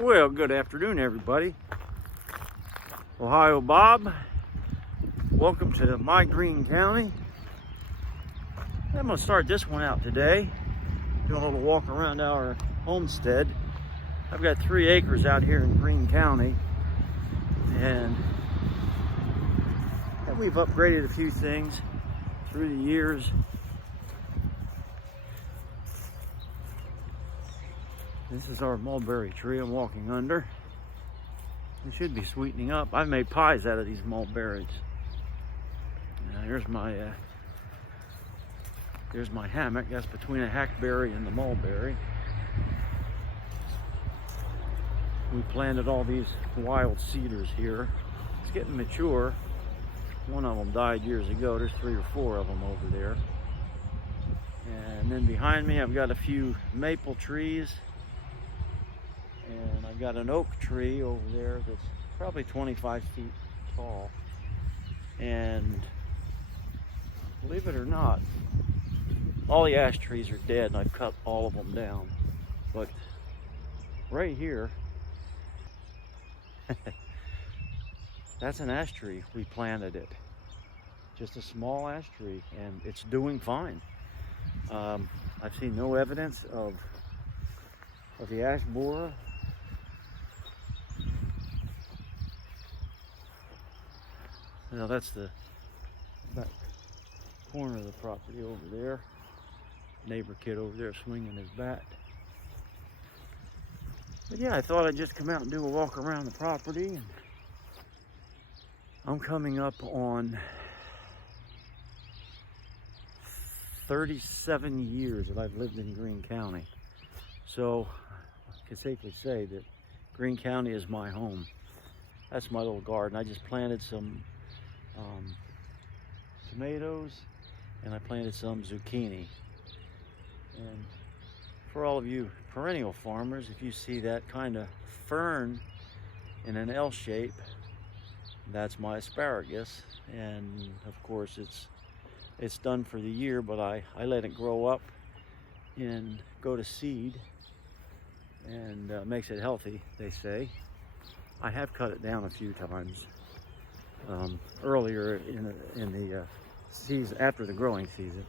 Well, good afternoon, everybody. Ohio Bob. Welcome to my green county. I'm going to start this one out today. Doing a little walk around our homestead. I've got 3 acres out here in Greene County, and we've upgraded a few things through the years. This is our mulberry tree I'm walking under. It should be sweetening up. I've made pies out of these mulberries. Now here's my hammock. That's between a hackberry and the mulberry. We planted all these wild cedars here. It's getting mature. One of them died years ago. There's 3 or 4 of them over there. And then behind me I've got a few maple trees. And I've got an oak tree over there that's probably 25 feet tall. And believe it or not, all the ash trees are dead, and I've cut all of them down. But right here, that's an ash tree. We planted it. Just a small ash tree, and it's doing fine. I've seen no evidence of the ash borer. Now that's the back corner of the property over there. Neighbor kid over there swinging his bat. But yeah, I thought I'd just come out and do a walk around the property. And I'm coming up on 37 years that I've lived in Greene County. So I can safely say that Greene County is my home. That's my little garden. I just planted some tomatoes, and I planted some zucchini. And for all of you perennial farmers, if you see that kind of fern in an L shape, that's my asparagus. And of course it's done for the year, but I let it grow up and go to seed, and makes it healthy, they say. I have cut it down a few times. Earlier in the season, after the growing season,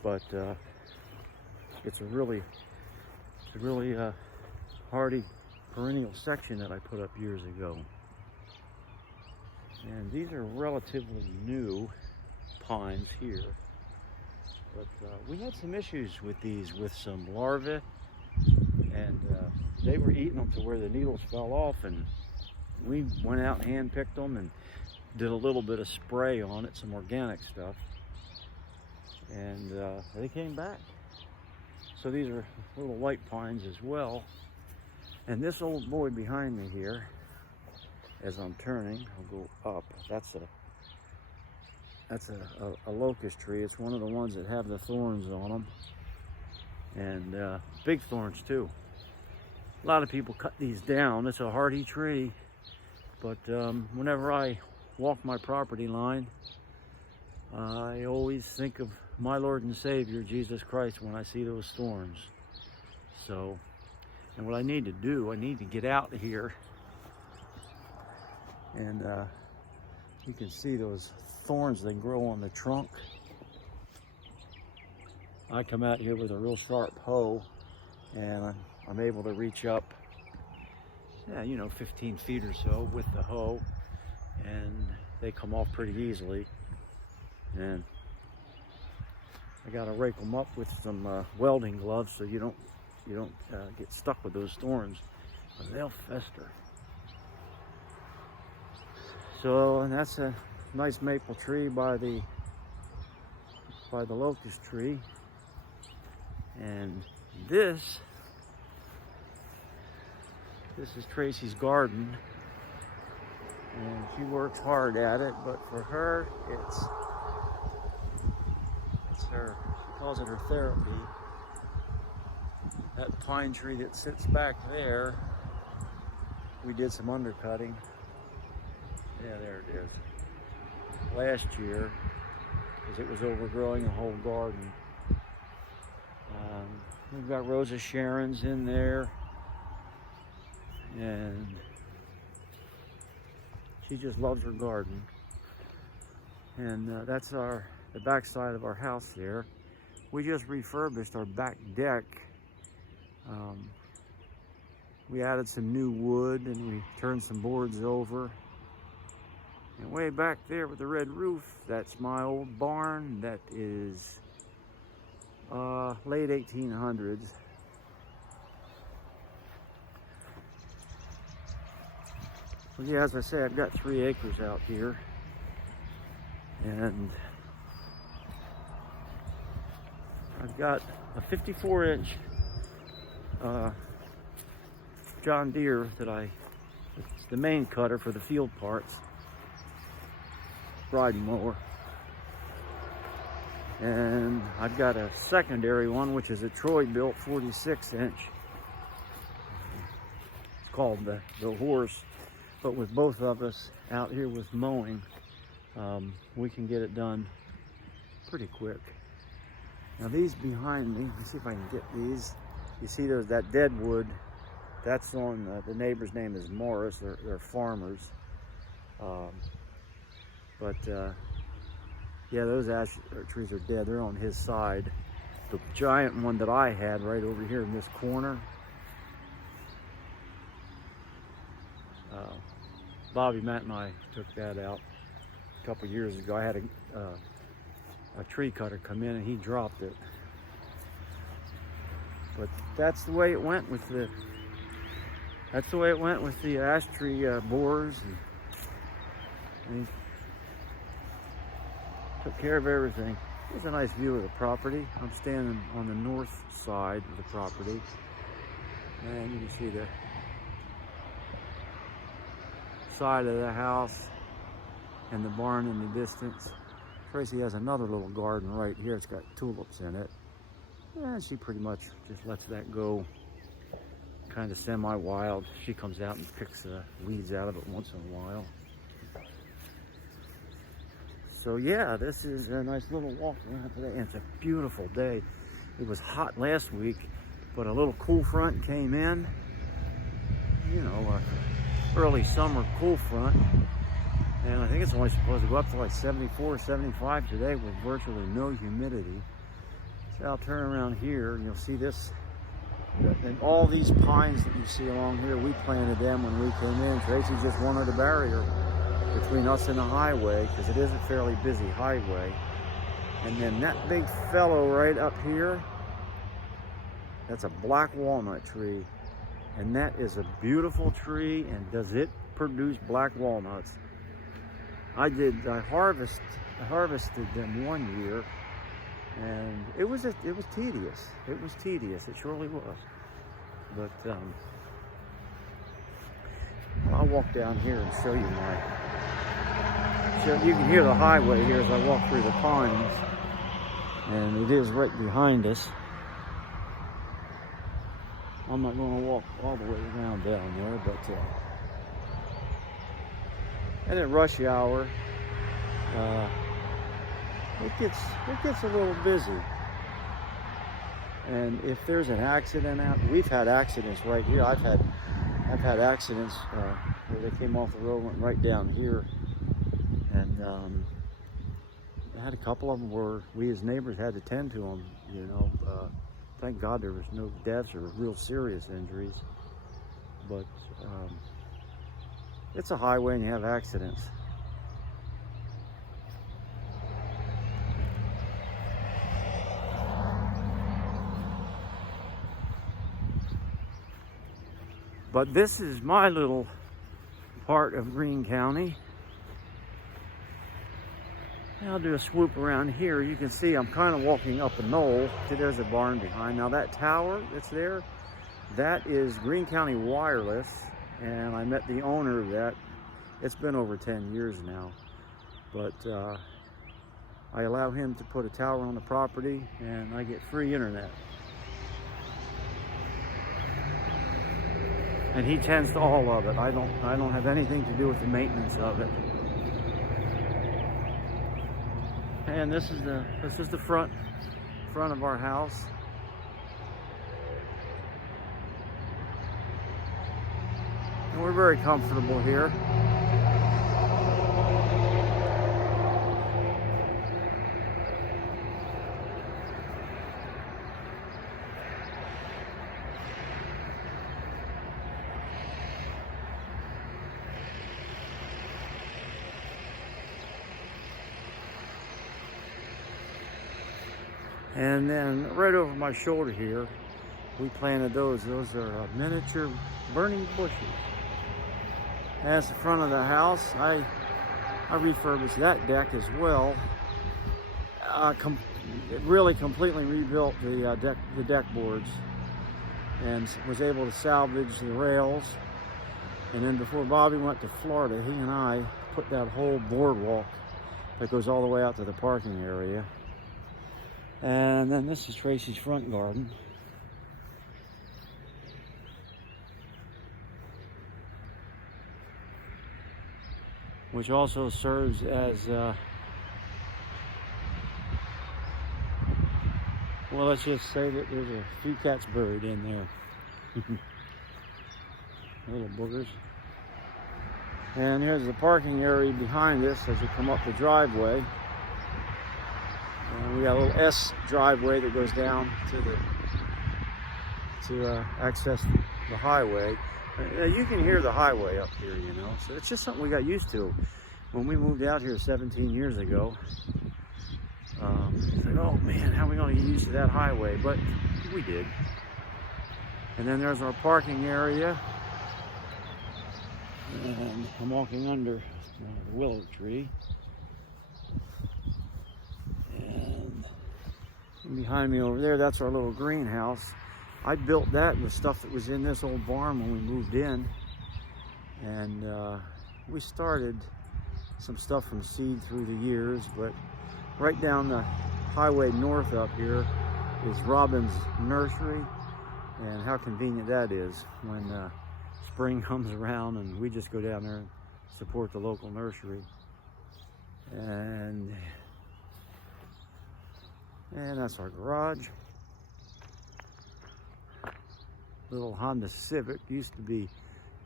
but it's a really hardy perennial section that I put up years ago. And these are relatively new pines here, but we had some issues with these, with some larvae, and they were eating them to where the needles fell off, and we went out and hand picked them and did a little bit of spray on it, some organic stuff, and they came back. So these are little white pines as well. And this old boy behind me here, as I'm turning, I'll go up. That's a locust tree. It's one of the ones that have the thorns on them, and big thorns too. A lot of people cut these down. It's a hardy tree, but whenever I walk my property line, I always think of my Lord and Savior, Jesus Christ, when I see those thorns. So, and what I need to do, I need to get out here, and you can see those thorns, they grow on the trunk. I come out here with a real sharp hoe, and I'm able to reach up, 15 feet or so with the hoe, and they come off pretty easily. And I gotta rake them up with some welding gloves so you don't get stuck with those thorns, because they'll fester. So, and that's a nice maple tree by the locust tree. And this is Tracy's garden, and she works hard at it, but for her it's her, she calls it her therapy. That pine tree that sits back there, we did some undercutting. Yeah, there it is. Last year, because it was overgrowing the whole garden. We've got Rosa Sharons in there. and she just loves her garden. And that's the back side of our house there. We just refurbished our back deck. We added some new wood and we turned some boards over. And way back there with the red roof, that's my old barn. That is late 1800s. Well, yeah, as I say, I've got 3 acres out here. And I've got a 54-inch John Deere that it's the main cutter for the field parts, riding mower. And I've got a secondary one, which is a Troy-built 46-inch. It's called the Horse. But with both of us out here with mowing, we can get it done pretty quick. Now these behind me, let me see if I can get these. You see there's that dead wood. That's on, the neighbor's name is Morris. They're farmers. Yeah, those ash trees are dead. They're on his side. The giant one that I had right over here in this corner, Bobby, Matt, and I took that out a couple years ago. I had a tree cutter come in and he dropped it. But that's the way it went with the ash tree borers, and he took care of everything. Here's a nice view of the property. I'm standing on the north side of the property, and you can see the side of the house and the barn in the distance. Tracy has another little garden right here. It's got tulips in it, and she pretty much just lets that go kind of semi-wild. She comes out and picks the weeds out of it once in a while. So yeah, this is a nice little walk around today, and it's a beautiful day. It was hot last week, but a little cool front came in, you know, early summer cool front, and I think it's only supposed to go up to like 74, 75 today with virtually no humidity. So I'll turn around here and you'll see this, and all these pines that you see along here, we planted them when we came in. Tracy just wanted a barrier between us and the highway, because it is a fairly busy highway. And then that big fellow right up here, that's a black walnut tree. And that is a beautiful tree. And does it produce black walnuts? I harvested them one year, and it was tedious. It was tedious. It surely was. But I'll walk down here and show you so you can hear the highway here as I walk through the pines, and it is right behind us. I'm not going to walk all the way around down there, but and at rush hour, it gets a little busy. And if there's an accident out, we've had accidents right here. I've had accidents where they came off the road, went right down here, and I had a couple of them where we as neighbors had to tend to them. You know, thank God there was no deaths or real serious injuries, but it's a highway and you have accidents. But this is my little part of Greene County. I'll do a swoop around here. You can see I'm kind of walking up a knoll. There's a barn behind. Now that tower that's there, that is Greene County Wireless, and I met the owner of that. It's been over 10 years now, but I allow him to put a tower on the property, and I get free internet. And he tends to all of it. I don't have anything to do with the maintenance of it. And this is the front of our house. And we're very comfortable here. And then right over my shoulder here, we planted those. Those are miniature burning bushes. That's the front of the house. I refurbished that deck as well. Really completely rebuilt the deck boards, and was able to salvage the rails. And then before Bobby went to Florida, he and I put that whole boardwalk that goes all the way out to the parking area. And then this is Tracy's front garden. Which also serves as, well, let's just say that there's a few cats buried in there. Little boogers. And here's the parking area behind us as you come up the driveway. And we got a little S driveway that goes down to access the highway. You can hear the highway up here, you know. So it's just something we got used to. When we moved out here 17 years ago, it's like, oh man, how are we going to get used to that highway? But we did. And then there's our parking area. And I'm walking under the willow tree. And behind me over there, that's our little greenhouse. I built that with stuff that was in this old barn when we moved in. And we started some stuff from seed through the years, but right down the highway north up here is Robin's nursery. And how convenient that is when spring comes around and we just go down there and support the local nursery. And that's our garage. Little Honda Civic, used to be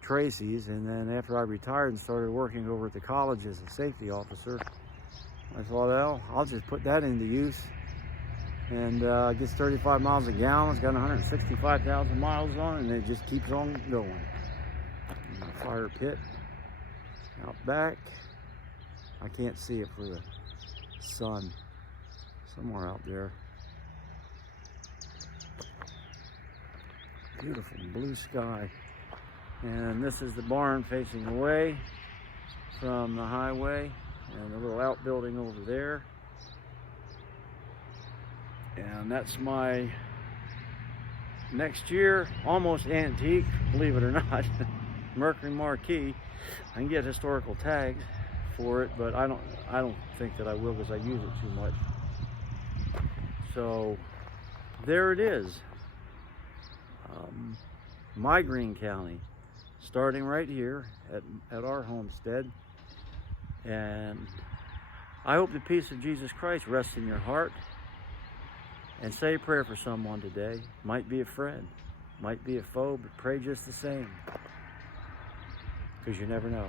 Tracy's, and then after I retired and started working over at the college as a safety officer, I thought, well, I'll just put that into use. And it gets 35 miles a gallon. It's got 165,000 miles on it, and it just keeps on going. And the fire pit out back. I can't see it for the sun. Somewhere out there. Beautiful blue sky. And this is the barn facing away from the highway, and the little outbuilding over there. And that's my next year almost antique, believe it or not, Mercury Marquee. I can get historical tags for it, but I don't think that I will, because I use it too much. So there it is. My Greene County, starting right here at our homestead. And I hope the peace of Jesus Christ rests in your heart. And say a prayer for someone today. Might be a friend, might be a foe, but pray just the same, because you never know.